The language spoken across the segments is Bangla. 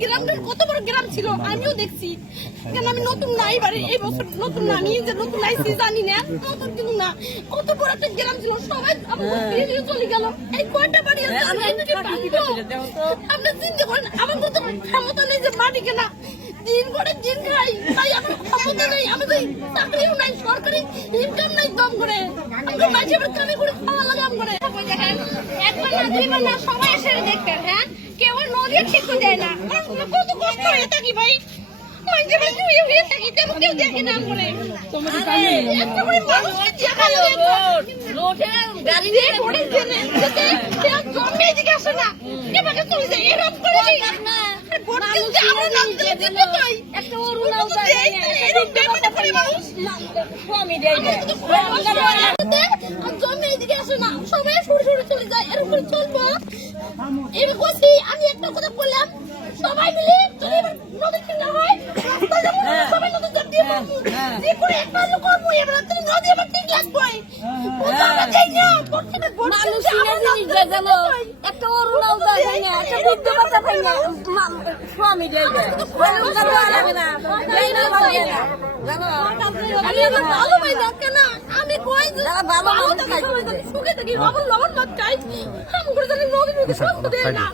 গ্রামটা কত বড় গ্রাম ছিল আমিও দেখছি। কেন আমি নতুন না, এবারে এই বছর নতুন না, আমি যে নতুন আইছি জানি না, নতুন কিন্তু না, কত বড় একটা গ্রাম ছিল, সবাই আমার চলে গেল। এই কয়টা বাড়ি আছে আপনি চিন্তা করেন, আমার তো ক্ষমতা নেই যে মাটি কেনা, দিন করে দিন খাই, তাই আমার ক্ষমতা নেই, আমাদের চাকরিও নাই, সরকারি ইনকাম নাই, দম করে আমাদের মাঝে আবার কানে করে খাওয়া লাগে আম করে। দেখেন একবার না দুইবার না সবাই এসে দেখতেন, হ্যাঁ কেউ নদী ঠিক করে দেয় না, কত কষ্ট হয়ে থাকি ভাই, মাঝে মাঝে হয়ে থাকি, তেমন কেউ দেখে না করে একটা করে মানুষকে দেখালো লোটে গাড়ি দিয়ে পড়ে জেনে যেতে কেউ জমে দিকে আসে না, এবারে চলে যায় এরকম করে না ভোট দিতে আমরা নাম দিয়ে দিতে পাই একটা অরুণাও যায় এরকম বেমানে করে মানুষ আমি দেই জমে দিকে আসে না, সবাই সরে সরে চলে যায়, এরকম করে চলবো। এবার কইছি আমি একটা কথা বললাম, সবাই মিলে যদি এবার নদী কিনা হয় রাস্তা যাবো, সবাই নদী জব দিয়ে যে করে একটা লোক করবো, এবার তুমি নদী আবার ঠিক লাগবে ওটা দেই না প্রত্যেকটা মানুষ নিয়ে গেল একটা অরুণাও যায় না, একটা বৃদ্ধ বাচ্চা পাই না, স্বামী দেই না লাগে না দেই না জানো আমি এবার ভালো পাই না কেন, আমি কই ভালো থাকি সুখে থাকি, লবণ লবণ ভাত খাই, আমি করে জানি নদী নদী সব দেয় না,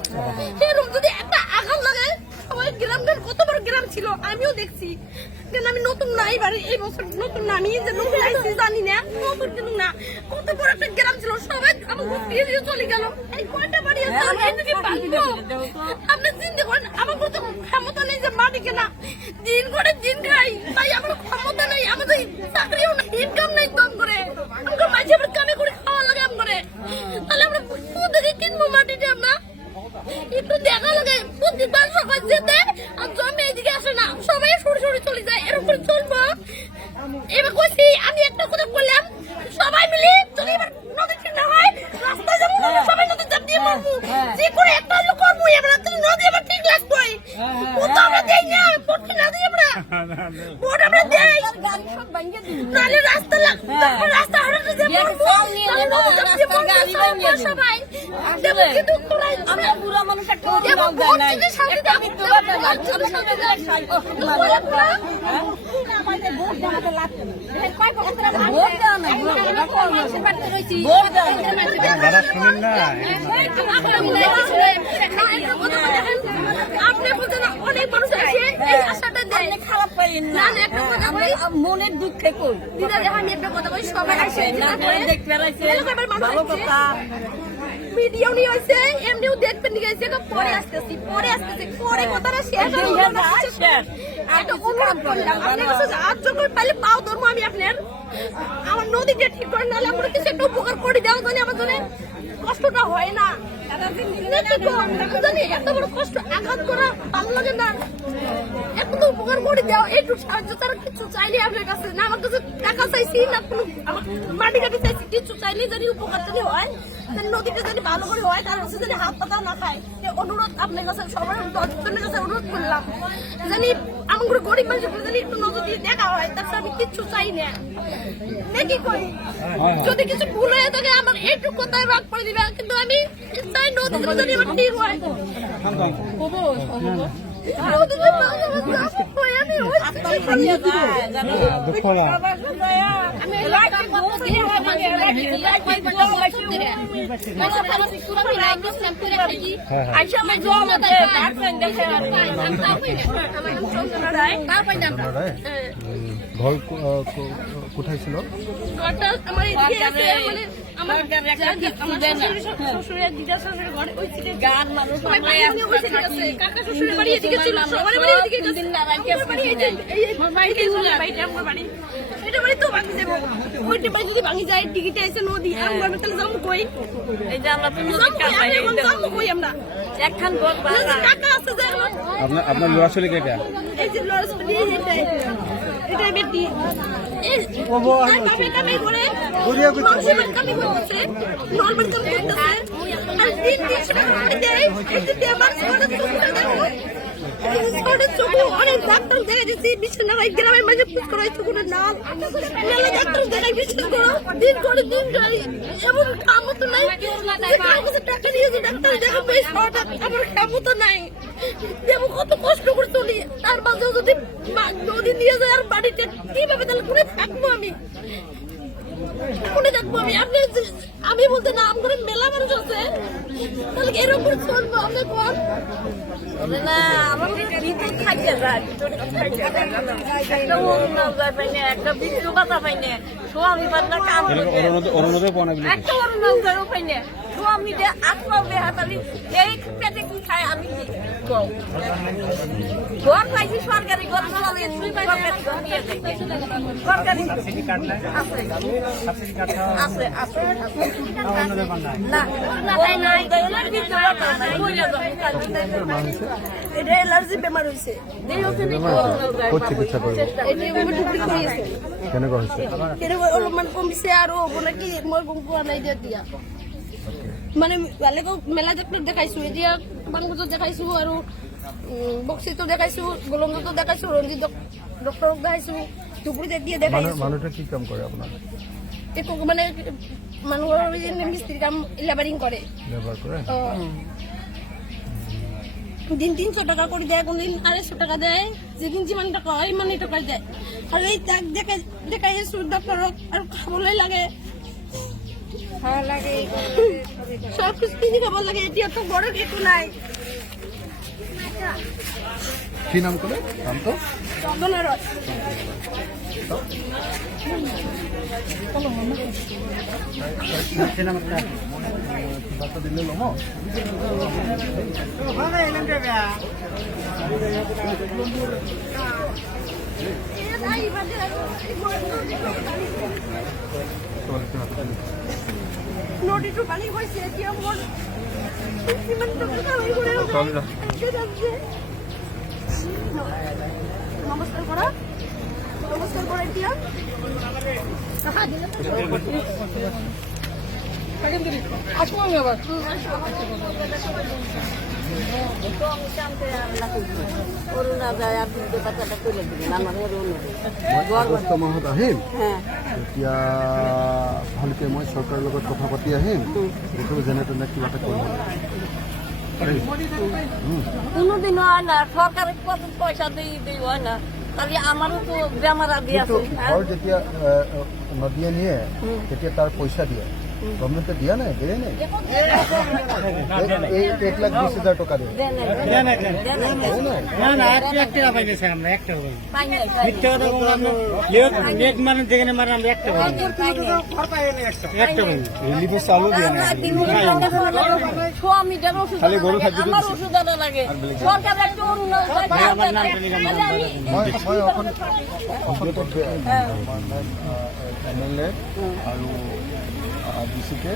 এরকম যদি একটা আঘাত লাগে সবাই গ্রামটার কত বড় গ্রাম ছিল আমিও দেখছি। কেন আমি নতুন না, এবারে এই বছর নতুন না, আমি যে নতুন আইছি জানি না, নতুন কিন্তু না, কত বড় একটা গ্রাম ছিল, সবাই আমার ঘুরিয়ে দিয়ে চলে গেল। এই কয়টা বাড়ি আছে আপনি চিন্তা করেন, আমার তো ক্ষমতা নেই যে মাটি কেনা, দিন করে দিন খাই, তাই আমার ক্ষমতা নেই, আমাদের চাকরিও নাই, ইনকাম নাই, দম করে আমাদের মাঝে আবার কামে করে খাওয়া লাগে আম করে, তাহলে আমরা কোথেকে কিনবো মাটিটা? আমরা একটু দেখা লাগে প্রতিবার সকাল যেতে আর জমে এদিকে আসে না, সবাই সরে সরে চলে যায়, এরকম করে চলবো। এবার কইছি আমি একটা কথা বললাম, সবাই মিলে যদি এবার নদী কিনা হয় রাস্তা যাবো, সবাই নদী চাপ দিয়ে মারবো, যে করে একটা লোক করবো, এবার তুমি নদী আবার ঠিক লাগবে ওটা আমরা দেই না, ভোট কিনা দিই আমরা, ভোট আমরা দেই নাহলে রাস্তা লাগবে, রাস্তা হারাতে যাবো সবাই দেবো, কিন্তু আমরা পুরো মানুষ একটা ভোট দিতে শান্তি দাও, আমি তো আপনি বলছেন অনেক মানুষ আছে এই আশাটা দেয়, খারাপ পাইলেন না, মনের দুঃখে কই দিদা, আমি একটা কথা বলি, সবাই আসে ভালো কথা ভিডিও নিয়ে হইছে, এমনিও দেখবেন নিয়ে গেছে, পরে আসতেছি পরে কথাটা শেষ হলো না, একটা অনুরোধ করলাম আপনার কাছে, আর যখন পাইলে পাও ধর্ম আমি আপনার আমার নদীটা ঠিক করে নাহলে আমরা কিছু একটা উপকার করে দেওয়া জানি, আমার জন্য কষ্টটা হয় না, জানি এত বড় কষ্ট আঘাত করা ভালো লাগে না, এত তো উপকার করে দেওয়া, একটু সাহায্য তারা কিছু চাইলে আপনার কাছে না, আমার কাছে টাকা চাইছি না কোনো মাটি কাটি চাইছি, কিছু চাইলে যদি উপকার যদি হয়, নদীটা যদি ভালো করে হয়, তার কাছে যদি হাত পাতা না খায়, অনুরোধ আপনার কাছে সবার দশজনের কাছে অনুরোধ করলাম, জানি আমার গরিব মানুষের যদি একটু নজর দিয়ে দেখা হয়, তারপরে আমি কিচ্ছু চাই না, দেখি করি যদি কিছু ভুল হয়ে থাকে আমার একটু কোথায় ভাগ করে দিবে, কিন্তু আমি চাই নদীটা যদি আমার ঠিক হয়, কোথায় ছিল? আমার শ্বশুরের দিদা শ্বশুরের ঘরে ওই সিটে গান মানুষ কাকা শ্বশুরের বাড়ি এদিকে ছিল, সবার বাড়ি এদিকে বাড়ি এটা বাড়ি তো ভাঙি যাবো, ওইটা বাড়ি যদি ভাঙি যায় টিকিটে এসে নদী আমরা তাহলে যাবো কই, এই যে আমরা তো যাবো কই, আমরা একখান কাকা আছে যে আপনার লোড়া ছেলে কে? এই যে লোড়া ছেলে এটা বেটি কামে করে মানুষের কামে করতেছে, নরমাল কামে করতেছে, আর 300 টাকা দেয়, এটা দিয়ে আমার ছোটের চোখে অনেক ডাক্তার দেখা দিচ্ছি, বিশেষ না হয় গ্রামের মাঝে পুষ করা হয়েছে কোনো নাল মেলা ডাক্তার দেখাই, বিশেষ করো দিন করে এমন ক্ষমতা নাই কার কাছে টাকা নিয়েছে ডাক্তার দেখাবো, এই শহরটা আমার ক্ষমতা নাই, দেবো কত কষ্ট করে চলি, তার মাঝেও যদি নদী নিয়ে যায় আর বাড়িতে কিভাবে তাহলে কোনে থাকবো আমি, কোনে থাকবো আমি? আপনি আমি বলতে না আমার মেলা মানুষ আছে, তাহলে এরকম করে চলবো আপনি কোন না আমার ভিতরে থাকে যায়, একটা বিষ্ণু পাতা পাইনে স্বামী পান্না কাম অরুণোদয় পাওয়া না একটা অরুণোদয় পাইনে স্বামী যে আত্মা বেহাতালি এই পেটে কি খায় আমি কি কও ঘর পাইছি সরকারি ঘর সরকারি ঘর নিয়ে যাই সরকারি আছে আছে না নাই এটা অ্যালার্জি বেমার হয়েছে চিকিৎসা করবো কেন হয়েছে মানে কমছে আরো নাকি মই গমকো নাই দিয়া মানে মেলা ডাক্তার দেখাইছো এতিয়া বাংলাদেশ দেখাইছো আৰু বক্সিতো দেখাইছো গোলমতো দেখাইছো ৰঞ্জিত ডক্টৰক দেখাইছো টুকুৰিতে দিয়ে দেখাইছো মানুহটা কি কাম কৰে আপোনাৰ একো মানে মানুহৰ মিস্ত্ৰী কাম লেবাৰিং কৰে লেবাৰ কৰে দিন 300 টাকা করে দেয়, কোনদিন 250 টাকা দেয়, যেদিন যেমন টাকা হয় মানে টাকা দেয়, আর এই তাক দেখাই ডাক্তারক আর খাবলে লাগে সব কিছু কিনে খাবার লাগে, এটি এত বড় কিছু নাই। কি নাম করে নাম তো চন্দনের রস দিলে লম নদীটো পানি গৈছে, এতিয়া মোৰ কিমান টকা কামাই কৰে নমস্কাৰ কৰা এতিয়া আসবো আমি আবার আগষ্ট মাহত আহিম, তেতিয়া ভালকে মই চৰকাৰৰ লগত কথা পাতি আহিম, যেনে তেনে কিবা এটা কৰিব কোনোদিনও হয় না, সরকারের কত পয়সা দিয়ে হয় না, তাহলে আমারও তো বেমার আদি আছে। ঘৰ যেতিয়া নদীয়ে নিয়ে তেতিয়া তাৰ পইচা দিয়ে, গভৰ্ণমেণ্টে দিয়া নাই, দিয়ে নাই 1,20,000 টকা দিয়ে রিলিফের চালও দিয়ে নাই, খালি গরু খাদ্য আমার ওষুধ আনা লাগে, সরকার একটা মই MLA আৰু ডিচিকে